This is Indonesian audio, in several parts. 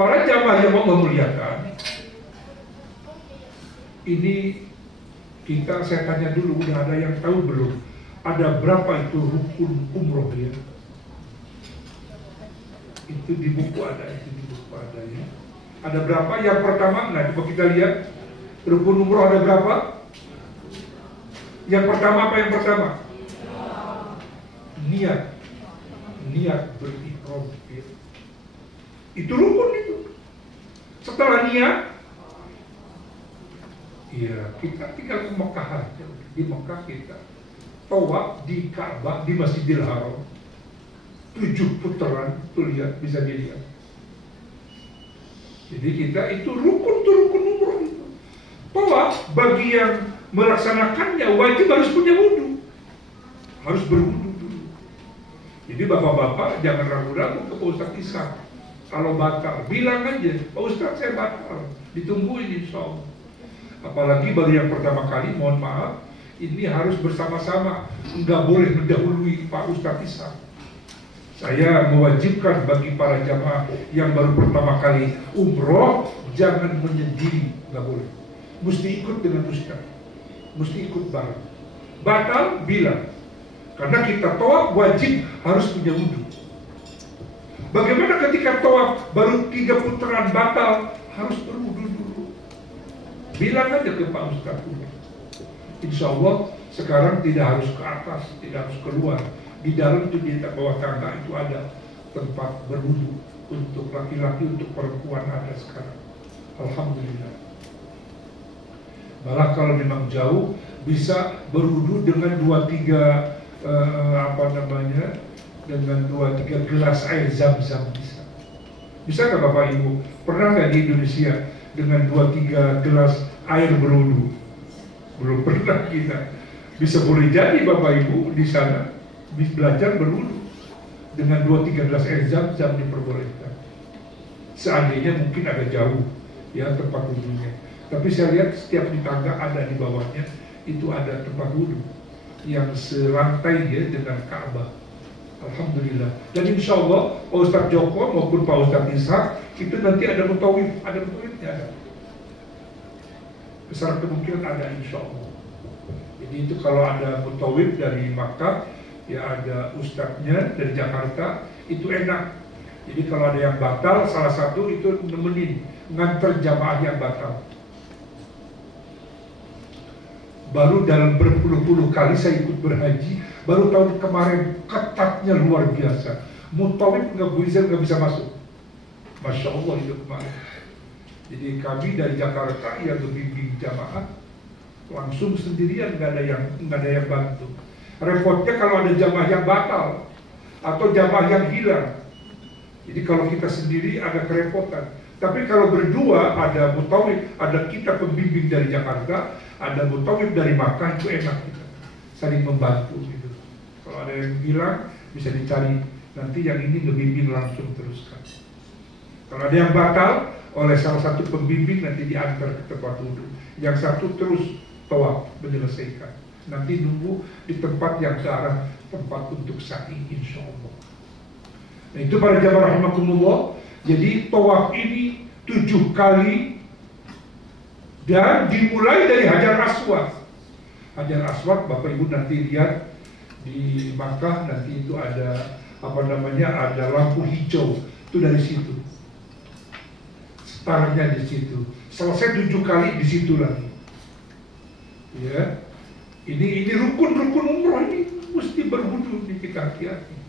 Para jamaah yang Allah muliakan, ini saya tanya dulu, udah ada yang tahu belum? Ada berapa itu rukun umroh ya? Itu di buku ada, ya. Ada berapa? Yang pertama, nah coba kita lihat rukun umroh ada berapa? Yang pertama apa yang pertama? Niat berihram. Ya. Itu rukun itu. Setelah niat, ya kita tinggal ke Mekah aja. Di Mekah kita tawaf di Ka'bah, di Masjidil Haram 7 putaran, tuh lihat, bisa dilihat. Jadi kita itu rukun umroh itu. Tawaf bagi yang melaksanakannya wajib harus punya wudu, harus berwudu dulu. Jadi bapak-bapak jangan ragu-ragu ke Pak Ustadz Ishak. Kalau batal, bilang aja, Pak Ustadz saya batal, ditungguin insya Allah. Apalagi bagi yang pertama kali, mohon maaf, ini harus bersama-sama, nggak boleh mendahului Pak Ustadz Ishak. Saya mewajibkan bagi para jamaah yang baru pertama kali umroh, jangan menyendiri, nggak boleh. Mesti ikut dengan Ustadz, mesti ikut bareng. Batal, bilang. Karena kita tawaf wajib harus punya wudhu. Bagaimana ketika tawaf baru 3 putaran batal, harus berwudhu dulu. Bilang aja ke Pak Ustadz. Insya Allah sekarang tidak harus ke atas, tidak harus keluar. Di dalam itu di bawah tangga itu ada tempat berwudhu untuk laki-laki, untuk perempuan ada sekarang. Alhamdulillah. Malah kalau memang jauh bisa berwudhu dengan 2-3 dengan 2-3 gelas air zam-zam bisa. Bisa nggak Bapak Ibu? Pernah nggak di Indonesia dengan 2-3 gelas air berwudhu? Belum pernah kita. Bisa boleh jadi Bapak Ibu di sana belajar berwudhu dengan 2-3 gelas air zam-zam diperbolehkan. Seandainya mungkin ada jauh ya tempat wudhunya. Tapi saya lihat setiap di tangga ada di bawahnya itu ada tempat wudhu yang selantai ya dengan Ka'bah. Alhamdulillah. Dan insya Allah Pak Ustadz Joko maupun Pak Ustadz Ishak itu nanti ada mutawif, mutawifnya ada. Besar kemungkinan ada insya Allah. Jadi itu kalau ada mutawif dari Makkah, ya ada ustadznya dari Jakarta, itu enak. Jadi kalau ada yang batal, salah satu itu nemenin, nganter jamaah yang batal. Baru dalam berpuluh-puluh kali saya ikut berhaji, baru tahun kemarin ketatnya luar biasa. Mutawif nggak bisa masuk. Masya Allah itu kemarin. Jadi kami dari Jakarta yang membimbing jamaah langsung sendirian, nggak ada yang bantu. Repotnya kalau ada jamaah yang batal atau jamaah yang hilang. Jadi kalau kita sendiri agak kerepotan. Tapi kalau berdua ada mutawif, ada kita pembimbing dari Jakarta, ada mutawif dari Makkah, itu enak kita saling membantu gitu. Kalau ada yang hilang bisa dicari, nanti yang ini ngebimbing langsung teruskan. Kalau ada yang batal oleh salah satu pembimbing nanti diantar ke tempat wudhu, yang satu terus tawaf menyelesaikan. Nanti nunggu di tempat yang ke arah tempat untuk sa'i insya Allah. Nah itu para jamaah rahimakumullah. Jadi tawaf ini 7 kali dan dimulai dari Hajar Aswad. Hajar Aswad Bapak Ibu nanti lihat di Makkah, nanti itu ada ada lampu hijau itu dari situ. Startnya di situ. Selesai 7 kali di situ lagi. Ya. Ini rukun umroh ini mesti berwudu, kita hati-hati.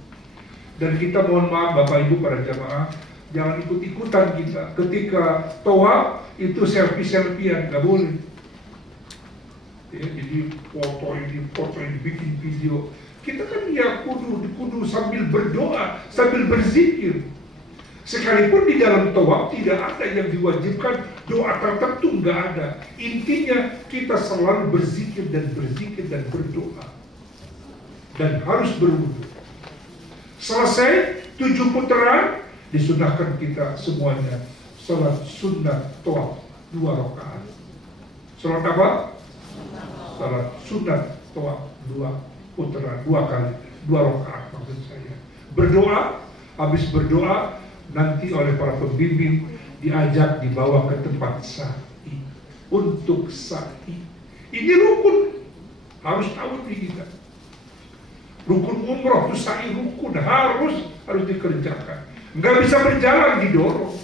Dan kita mohon maaf Bapak Ibu para jamaah, jangan ikut-ikutan kita. Ketika tawaf itu selfie-selfiean, nggak boleh. Ya, jadi foto ini bikin video. Kita kan ya kudu sambil berdoa, sambil berzikir. Sekalipun di dalam tawaf tidak ada yang diwajibkan doa tertentu, nggak ada. Intinya kita selalu berzikir dan berdoa. Dan harus berwudu. Selesai 7 putaran, disunahkan kita semuanya salat sunat tawaf 2 rakaat. Salat apa? Salat sunat tawaf 2 putaran, 2 kali, 2 rakaat maksud saya. Berdoa, habis berdoa nanti oleh para pembimbing diajak dibawa ke tempat sa'i untuk sa'i. Ini rukun, harus tahu nih kita. Rukun umroh itu sa'i rukun, harus dikerjakan. Nggak bisa berjalan, didorong.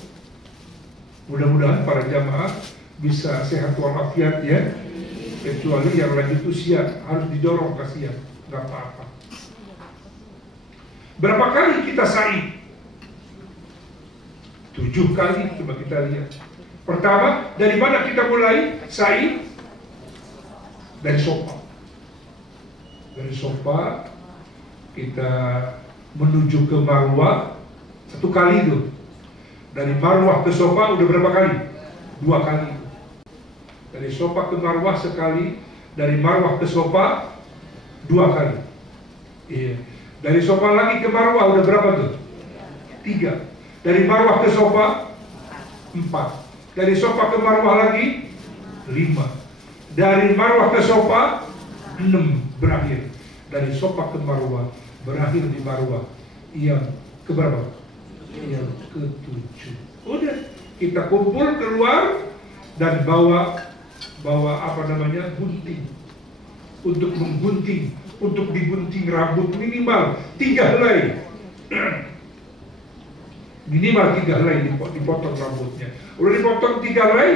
Mudah-mudahan para jamaah bisa sehat walafiat ya. Kecuali yang lanjut usia harus didorong, kasihan, nggak apa-apa. Berapa kali kita sa'i? 7 kali, coba kita lihat. Pertama, dari mana kita mulai sa'i? Dari Sofa. Dari Sofa kita menuju ke Marwah 1 kali itu. Dari Marwah ke Sofa udah berapa kali? 2 kali. Dari Sofa ke Marwah sekali, dari Marwah ke Sofa 2 kali. Iya. Dari Sofa lagi ke Marwah udah berapa tuh? 3. Dari Marwah ke Sofa 4. Dari Sofa ke Marwah lagi 5. Dari Marwah ke Sofa 6 berakhir. Dari Sofa ke Marwah berakhir di Marwah yang keberapa? Yang ke-7. Udah, kita kumpul keluar dan bawa apa namanya, gunting untuk menggunting, untuk digunting rambut minimal 3 helai. Minimal 3 helai dipotong rambutnya. Udah dipotong 3 helai,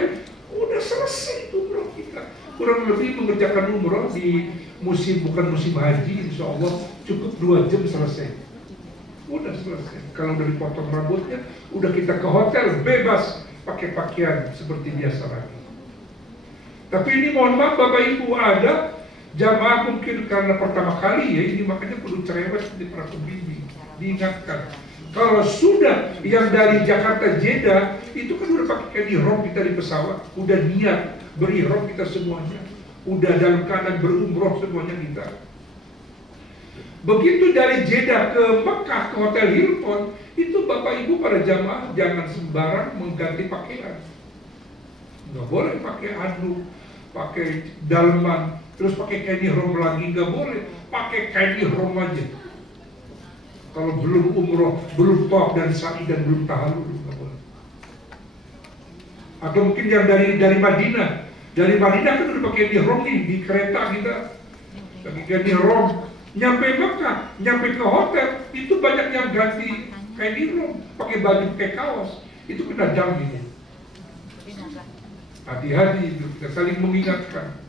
udah selesai umroh kita. Kurang lebih mengerjakan umroh di bukan musim haji, insya Allah cukup 2 jam selesai. Udah selesai. Kalau udah dipotong rambutnya, udah kita ke hotel bebas pakai pakaian seperti biasa lagi. Tapi ini mohon maaf Bapak Ibu, ada jamaah mungkin karena pertama kali ya, ini makanya perlu cerewet di para pembimbing, diingatkan. Kalau sudah yang dari Jakarta Jeddah itu kan udah pakai ihram kita di pesawat, udah niat berihram kita semuanya, udah dalam keadaan berumroh semuanya kita. Begitu dari Jeddah ke Mekah ke Hotel Hilton, itu Bapak Ibu para jamaah jangan sembarang mengganti pakaian. Nggak boleh pakai anduk, pakai daleman, terus pakai kain ihram lagi, nggak boleh. Pakai kain ihram aja. Kalau belum umroh, belum tawaf dan sa'i dan belum tahallul, nggak boleh. Atau mungkin yang dari Madinah, kan udah pakai ihram nih di kereta kita, pakai kain ihram. Nyampe Mekah, nyampe ke hotel, itu banyak yang ganti kain ihram, pakai baju, pakai kaos, itu kena jam gitu. Hati-hati itu, kita saling mengingatkan.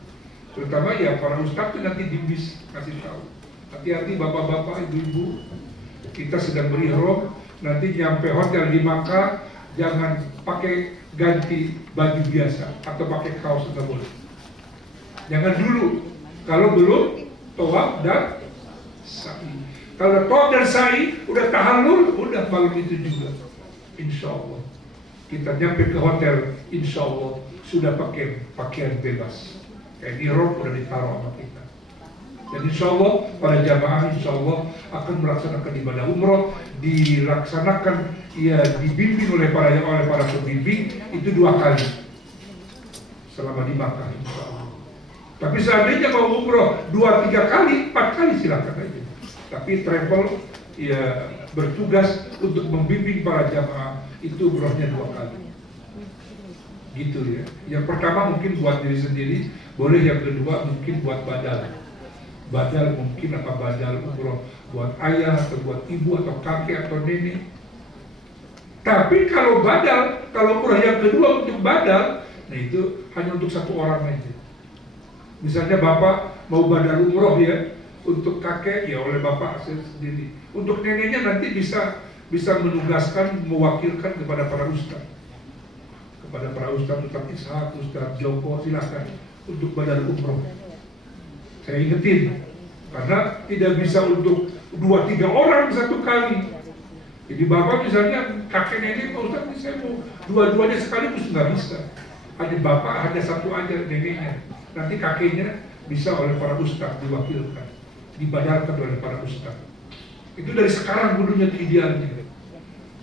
Terutama ya para ustadz nanti di bis kasih tahu. Hati-hati bapak-bapak, ibu-ibu, kita sedang berihram, nanti nyampe hotel di Makkah jangan pakai ganti baju biasa atau pakai kaos, nggak boleh. Jangan dulu, kalau belum tawaf dan sa'i. Kalau tawaf dan sa'i udah tahallul, udah malam itu juga. Insya Allah kita nyampe ke hotel, insya Allah sudah pakai pakaian bebas. Kayak ihram udah ditaruh sama kita. Dan insya Allah para jamaah insya Allah akan melaksanakan ibadah umroh, dilaksanakan ya dibimbing oleh para pembimbing itu 2 kali selama di Makkah insya Allah. Tapi seandainya mau umroh 2-3 kali, 4 kali silakan aja. Tapi travel ya bertugas untuk membimbing para jamaah itu umrohnya 2 kali. Gitu ya. Yang pertama mungkin buat diri sendiri, boleh. Yang kedua mungkin buat badal. Badal mungkin apa badal umroh buat ayah atau buat ibu atau kakek atau nenek. Tapi kalau badal, kalau umroh yang kedua untuk badal, nah itu hanya untuk 1 orang aja. Misalnya bapak mau badal umroh ya, untuk kakek ya oleh bapak sendiri. Untuk neneknya nanti bisa menugaskan, mewakilkan kepada para ustaz. Kepada para ustaz Ishak, Ustaz Joko, silakan untuk badal umroh. Saya ingetin, karena tidak bisa untuk 2-3 orang 1 kali. Jadi bapak misalnya kakek nenek, Pak Ustaz, saya mau dua-duanya sekaligus, nggak bisa. Hanya bapak, hanya 1 aja neneknya. Nanti kakeknya bisa oleh para ustaz diwakilkan, dibadalkan oleh para ustaz. Itu dari sekarang dulunya idealnya.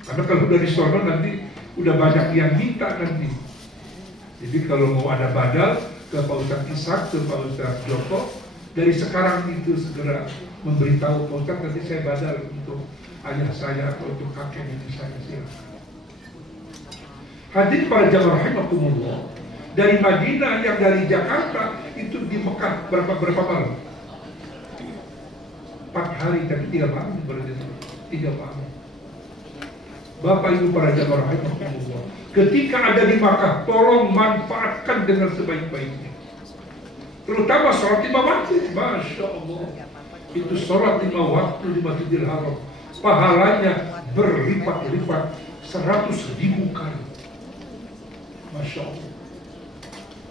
Karena kalau dari sono nanti udah banyak yang minta nanti. Jadi kalau mau ada badal ke Pak Ustaz Ishak, ke Pak Ustaz Joko, dari sekarang itu segera memberitahu Pak Ustaz, nanti saya badal untuk ayah saya atau untuk kakek nenek saya, silakan. Hadirin para jamaah rahimakumullah, dari Madinah yang dari Jakarta itu di Mekah berapa malam? 4 hari, tapi 3 malam berarti 3 malam. Bapak Ibu para jamaah rahimakumullah, ketika ada di Makkah, tolong manfaatkan dengan sebaik-baiknya. Terutama sholat 5 waktu, Masya Allah. Itu sholat 5 waktu di Masjidil Haram, pahalanya berlipat-lipat 100.000 kali. Masya Allah.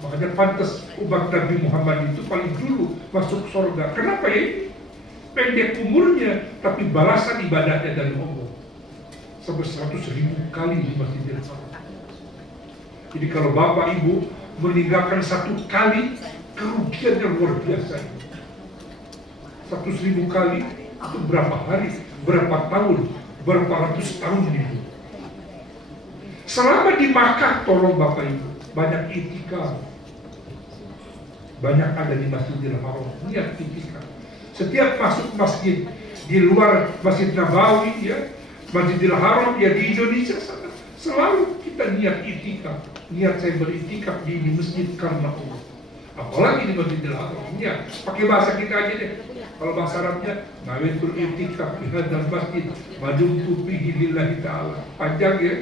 Makanya pantas umat Nabi Muhammad itu paling dulu masuk surga. Kenapa ya? Pendek umurnya, tapi balasan ibadahnya dari Allah sampai 100.000 kali di Masjidil Haram. Jadi kalau Bapak Ibu meninggalkan 1 kali, kerugiannya luar biasa. 100.000 kali itu berapa hari, berapa tahun, berapa ratus tahun itu. Selama di Makkah, tolong Bapak Ibu, banyak itikaf, banyak ada di Masjidil Haram, niat itikaf. Setiap masuk masjid di luar Masjid Nabawi, ya, Masjidil Haram, ya di Indonesia sana, selalu kita niat itikaf. Niat saya beritikaf di masjid karena Allah. Apalagi di Masjidil Haram, niat. Pakai bahasa kita aja deh. Kalau bahasa Arabnya, nawaitul itikaf fi hadzal masjid madumtu fihi lillahi ta'ala. Panjang ya.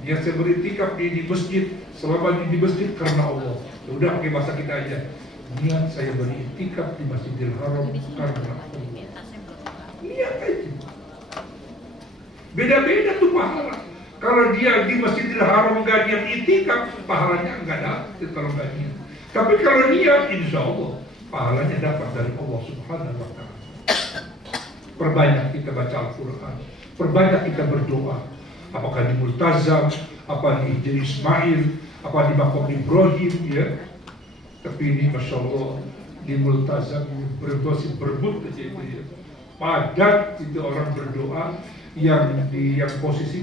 Niat saya beritikaf di masjid, selama di masjid karena Allah. Udah pakai bahasa kita aja. Niat saya beritikaf di Masjidil Haram karena Allah. Niat aja. Beda-beda tuh pahala. Kalau dia di Masjidil Haram nggak niat itikaf, pahalanya nggak dapat kalau nggak niat. Tapi kalau niat, insya Allah pahalanya dapat dari Allah Subhanahu wa Ta'ala. Perbanyak kita baca Al-Quran, perbanyak kita berdoa. Apakah di Multazam, apa di Hijri Ismail, apa di Maqam Ibrahim, ya. Tapi ini Masya Allah, di Multazam berebut aja itu ya. Padat itu orang berdoa yang posisi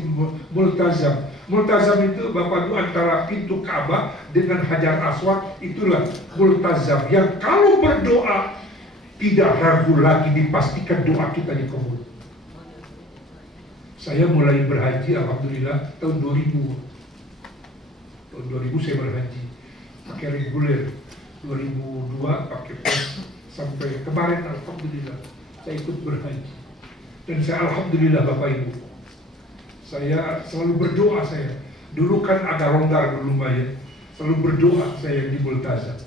multazam. Multazam itu Bapak itu antara pintu Ka'bah dengan Hajar Aswad, itulah multazam yang kalau berdoa tidak ragu lagi, dipastikan doa kita dikabul. Saya mulai berhaji alhamdulillah tahun 2000. Tahun 2000 saya berhaji pakai reguler, 2002 pakai pos, sampai kemarin alhamdulillah saya ikut berhaji. Dan saya alhamdulillah Bapak Ibu, saya selalu berdoa saya. Dulu kan agak longgar dulu ya, selalu berdoa saya di Multazam.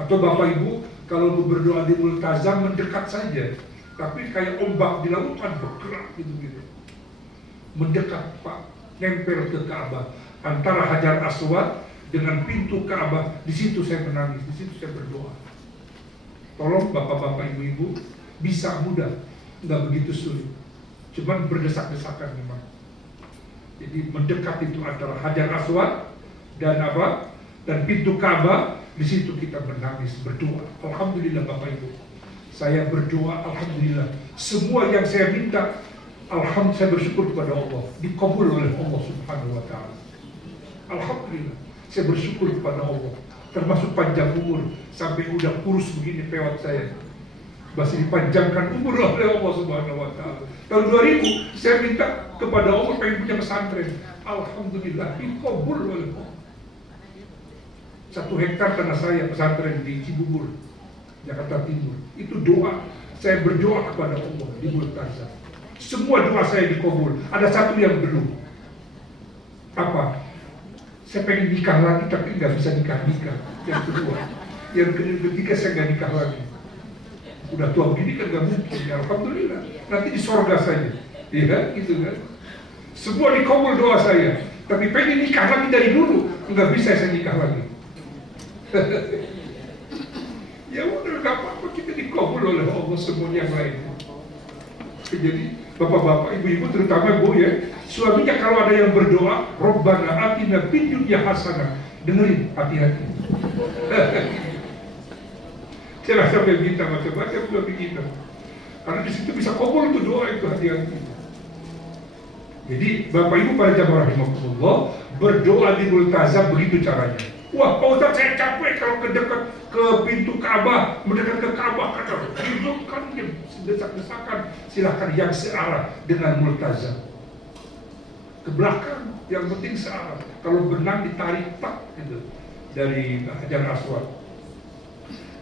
Atau Bapak Ibu kalau berdoa di Multazam mendekat saja, tapi kayak ombak di lautan bergerak gitu-gitu. Mendekat Pak, nempel ke Ka'bah, antara Hajar Aswad dengan pintu Ka'bah. Di situ saya menangis, di situ saya berdoa. Tolong Bapak-bapak, Ibu-ibu, bisa mudah, nggak begitu sulit, cuman berdesak-desakan memang. Jadi mendekat itu antara Hajar Aswad dan apa, dan pintu Ka'bah. Di situ kita menangis, berdoa. Alhamdulillah Bapak Ibu, saya berdoa alhamdulillah, semua yang saya minta, alhamdulillah saya bersyukur kepada Allah, dikabul oleh Allah Subhanahu wa Ta'ala. Alhamdulillah saya bersyukur kepada Allah, termasuk panjang umur, sampai udah kurus begini pewat saya, masih dipanjangkan umur oleh Allah Subhanahu wa Ta'ala. Tahun 2000 saya minta kepada Allah pengen punya pesantren. Alhamdulillah dikabul oleh Allah. 1 hektar tanah saya pesantren di Cibubur, Jakarta Timur. Itu doa, saya berdoa kepada Allah di Multazam. Semua doa saya dikabul. Ada satu yang belum. Apa? Saya pengen nikah lagi tapi nggak bisa nikah. Yang kedua, yang ketiga saya nggak nikah lagi. Udah tua begini kan gak mungkin, ya alhamdulillah. Nanti di sorga saja, ya kan, gitu kan. Semua dikabul doa saya, tapi pengen nikah lagi dari dulu, nggak bisa saya nikah lagi. Ya udah, gak apa-apa, kita dikabul oleh Allah semuanya yang lain. Jadi bapak-bapak, ibu-ibu, terutama bu ya, suaminya kalau ada yang berdoa, Rabbana atina fid dunya hasanah, dengerin, hati-hati. Saya sampai minta macam-macam juga begitu. Karena di situ bisa kabul itu doa itu, hati-hati. Jadi Bapak Ibu para jamaah rahimakumullah, berdoa di Multazam begitu caranya. Wah Pak Ustaz, saya capek kalau mendekat ke pintu Ka'bah, mendekat ke Ka'bah, kan desak-desakan. Silahkan yang searah dengan Multazam. ke belakang, yang penting searah. Kalau berenang ditarik tak gitu dari Hajar Aswad,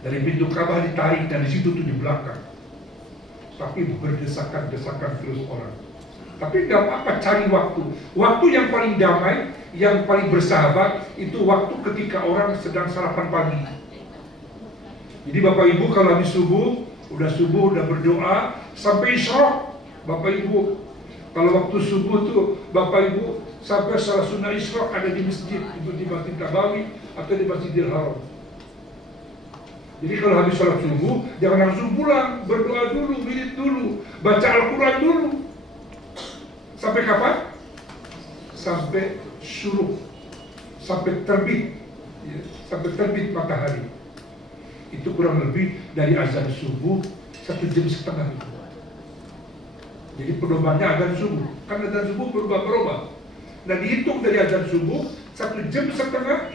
dari pintu Ka'bah ditarik, dan di situ tuh di belakang. Tapi berdesakan-desakan terus orang. Tapi nggak apa-apa, cari waktu. Waktu yang paling damai, yang paling bersahabat, itu waktu ketika orang sedang sarapan pagi. Jadi Bapak Ibu kalau habis subuh, udah berdoa, sampai isyraq, Bapak Ibu. Kalau waktu subuh tuh, Bapak Ibu, sampai salat sunnah isyraq ada di masjid, itu di Masjid Nabawi atau di Masjidil Haram. Jadi kalau habis sholat subuh, jangan langsung pulang, berdoa dulu, wirid dulu, baca Al-Quran dulu. Sampai kapan? Sampai syuruk, sampai terbit, ya, sampai terbit matahari. Itu kurang lebih dari azan subuh 1,5 jam. Jadi pedomannya azan subuh, kan azan subuh berubah-berubah. Nah dihitung dari azan subuh 1,5 jam,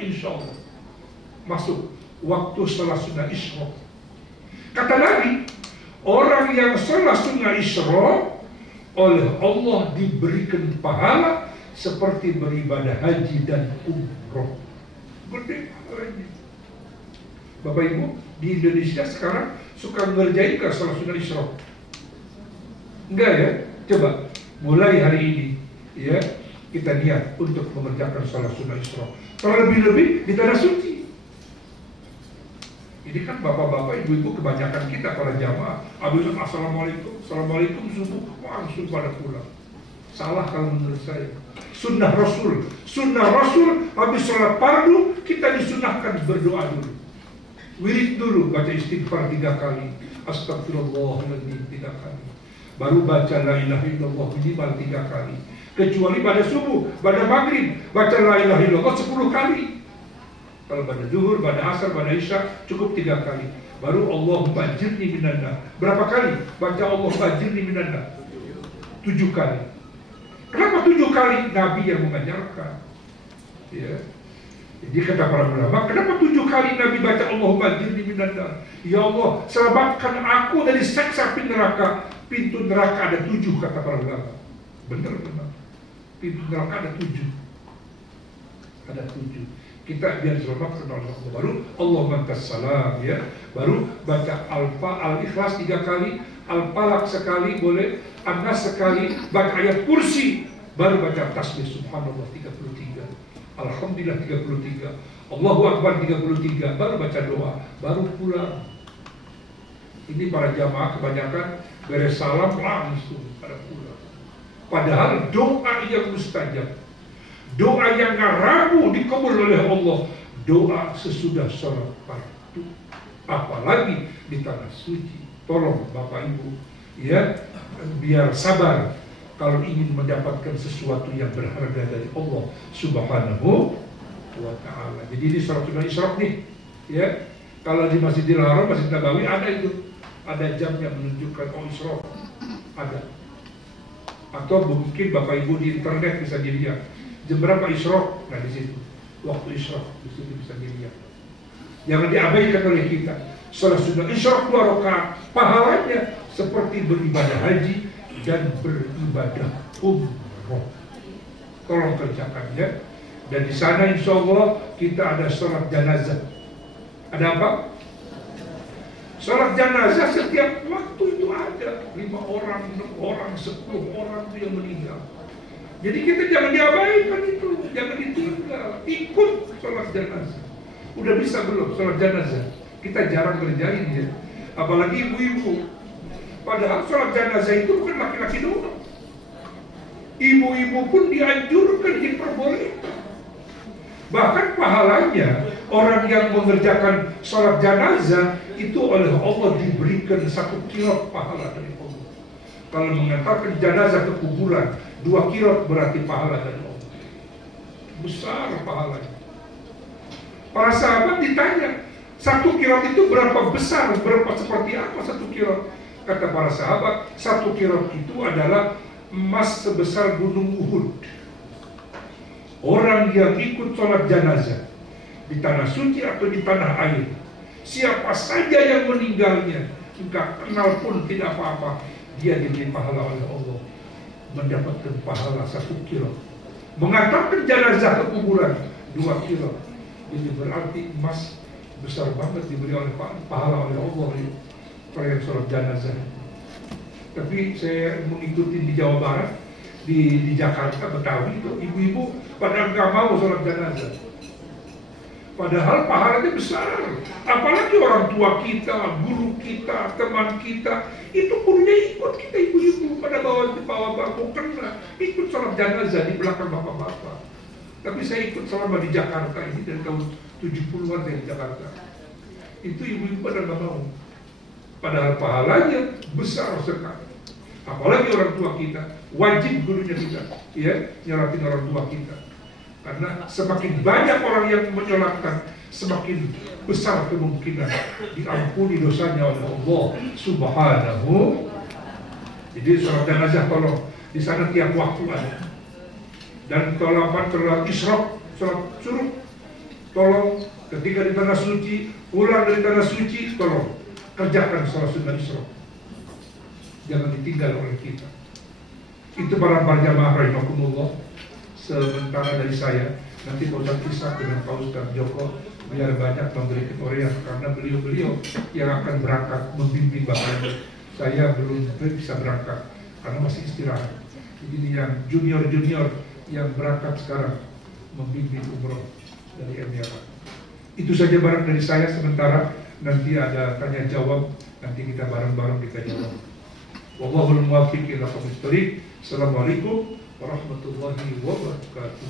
insya Allah masuk waktu sholat sunnah isyraq. Kata Nabi, orang yang sholat sunnah isyraq oleh Allah diberikan pahala seperti beribadah haji dan umroh. Gede pahalanya. Bapak Ibu, di Indonesia sekarang suka ngerjain ke sholat sunnah isyraq? Enggak ya? Coba mulai hari ini ya, kita niat untuk mengerjakan sholat sunnah isyraq. Terlebih-lebih di tanah suci. Ini kan bapak-bapak, ibu-ibu kebanyakan kita para jamaah, habis assalamualaikum, assalamualaikum subuh, langsung pada pulang. Salah kalau menurut saya. Sunnah Rasul, habis sholat fardu kita disunahkan berdoa dulu. Wirid dulu, baca istighfar 3 kali, astagfirullahaladzim 3 kali. Baru baca la ilaha illallah minimal 3 kali. Kecuali pada subuh, pada maghrib, baca la ilaha illallah 10 kali. Kalau pada zuhur, pada asar, pada isya cukup 3 kali. Baru Allahumma ajirni minannar. Berapa kali baca Allahumma ajirni minannar? 7 kali. Kenapa 7 kali? Nabi yang mengajarkan. Ya. Jadi kata para ulama, kenapa 7 kali Nabi baca Allahumma ajirni minannar? Ya Allah, selamatkan aku dari siksa api neraka. Pintu neraka ada 7 kata para ulama. Benar. Pintu neraka ada 7. Ada 7. Kita biar selamat kenal Allah. Baru Allahumma tassalam ya. Baru baca Al-Ikhlas 3 kali, Al-Falaq sekali boleh, An-Nas sekali, baca ayat kursi, baru baca tasbih subhanallah 33, alhamdulillah 33, Allahu Akbar 33, baru baca doa, baru pulang. Ini para jamaah kebanyakan beres salam langsung pada pulang. Padahal doa yang mustajab, doa yang ragu dikabul oleh Allah, doa sesudah sholat fardu, apalagi di tanah suci. Tolong Bapak Ibu ya, biar sabar kalau ingin mendapatkan sesuatu yang berharga dari Allah Subhanahu wa Ta'ala. Jadi ini sholat sunnah isyraq nih ya. Kalau di Masjidil Haram, Masjid Nabawi ada itu, ada jam yang menunjukkan isyraq, ada. Atau mungkin Bapak Ibu di internet bisa dilihat jam berapa isyraq, nah di situ waktu isyraq di situ bisa dilihat. Jangan diabaikan oleh kita. Salat sunnah isyraq 2 rakaat, pahalanya seperti beribadah haji dan beribadah umroh. Tolong kerjakan ya. Dan di sana insya Allah kita ada sholat janazah. Ada apa? Sholat janazah setiap waktu itu ada 5 orang, 6 orang, 10 orang itu yang meninggal. Jadi kita jangan diabaikan itu, jangan ditinggal, ikut sholat janazah. Udah bisa belum sholat janazah? Kita jarang kerjain ya, apalagi ibu-ibu. Padahal sholat janazah itu bukan laki-laki doang. Ibu-ibu pun dianjurkan, diperbolehkan. Bahkan pahalanya orang yang mengerjakan sholat janazah itu oleh Allah diberikan 1 qirot pahala dari Allah. Kalau mengantarkan jenazah ke kuburan 2 qirot berarti pahala dari Allah. Besar pahalanya. Para sahabat ditanya, 1 qirot itu berapa besar, berapa seperti apa 1 qirot? Kata para sahabat, 1 qirot itu adalah emas sebesar gunung Uhud. Orang yang ikut sholat janazah di tanah suci atau di tanah air, siapa saja yang meninggalnya, enggak kenal pun tidak apa-apa, dia diberi pahala oleh Allah, mendapatkan pahala 1 qirot. mengantarkan jenazah ke kuburan 2 kilo. Ini berarti emas besar banget diberi oleh pahala oleh Allah pada sholat jenazah. Tapi saya mengikuti di Jawa Barat, di Jakarta, Betawi itu ibu-ibu pada nggak mau sholat jenazah. Padahal pahalanya besar. Apalagi orang tua kita, guru kita, teman kita, itu gurunya ikut kita ibu-ibu pada bawa bangku kena, ikut sholat jenazah di belakang bapak-bapak. Tapi saya ikut selama di Jakarta ini dari tahun 70-an saya di Jakarta. Itu ibu-ibu pada nggak mau. Padahal pahalanya besar sekali. Apalagi orang tua kita, wajib gurunya kita, ya, nyolatin orang tua kita. Karena semakin banyak orang yang menyolatkan, semakin besar kemungkinan diampuni dosanya oleh Allah Subhanahu. Jadi sholat jenazah tolong di sana tiap waktu ada. Dan kalau sholat isyraq, sholat syuruk, tolong ketika di tanah suci, pulang dari tanah suci, tolong kerjakan sholat sunnah isyraq. Jangan ditinggal oleh kita. Itu para jamaah rahimakumullah. Sementara dari saya, nanti Pak Ustadz Ishak dengan Pak Ustadz Joko biar banyak memberi tutorial karena beliau-beliau yang akan berangkat membimbing Bapak Ibu. Saya belum bisa berangkat karena masih istirahat. Jadi yang junior-junior yang berangkat sekarang membimbing umroh dari Emirat. Itu saja barang dari saya sementara. Nanti ada tanya jawab, nanti kita bareng-bareng kita jawab. Wallahul muwaffiq ila aqwamit thoriq. Assalamualaikum warahmatullahi wabarakatuh.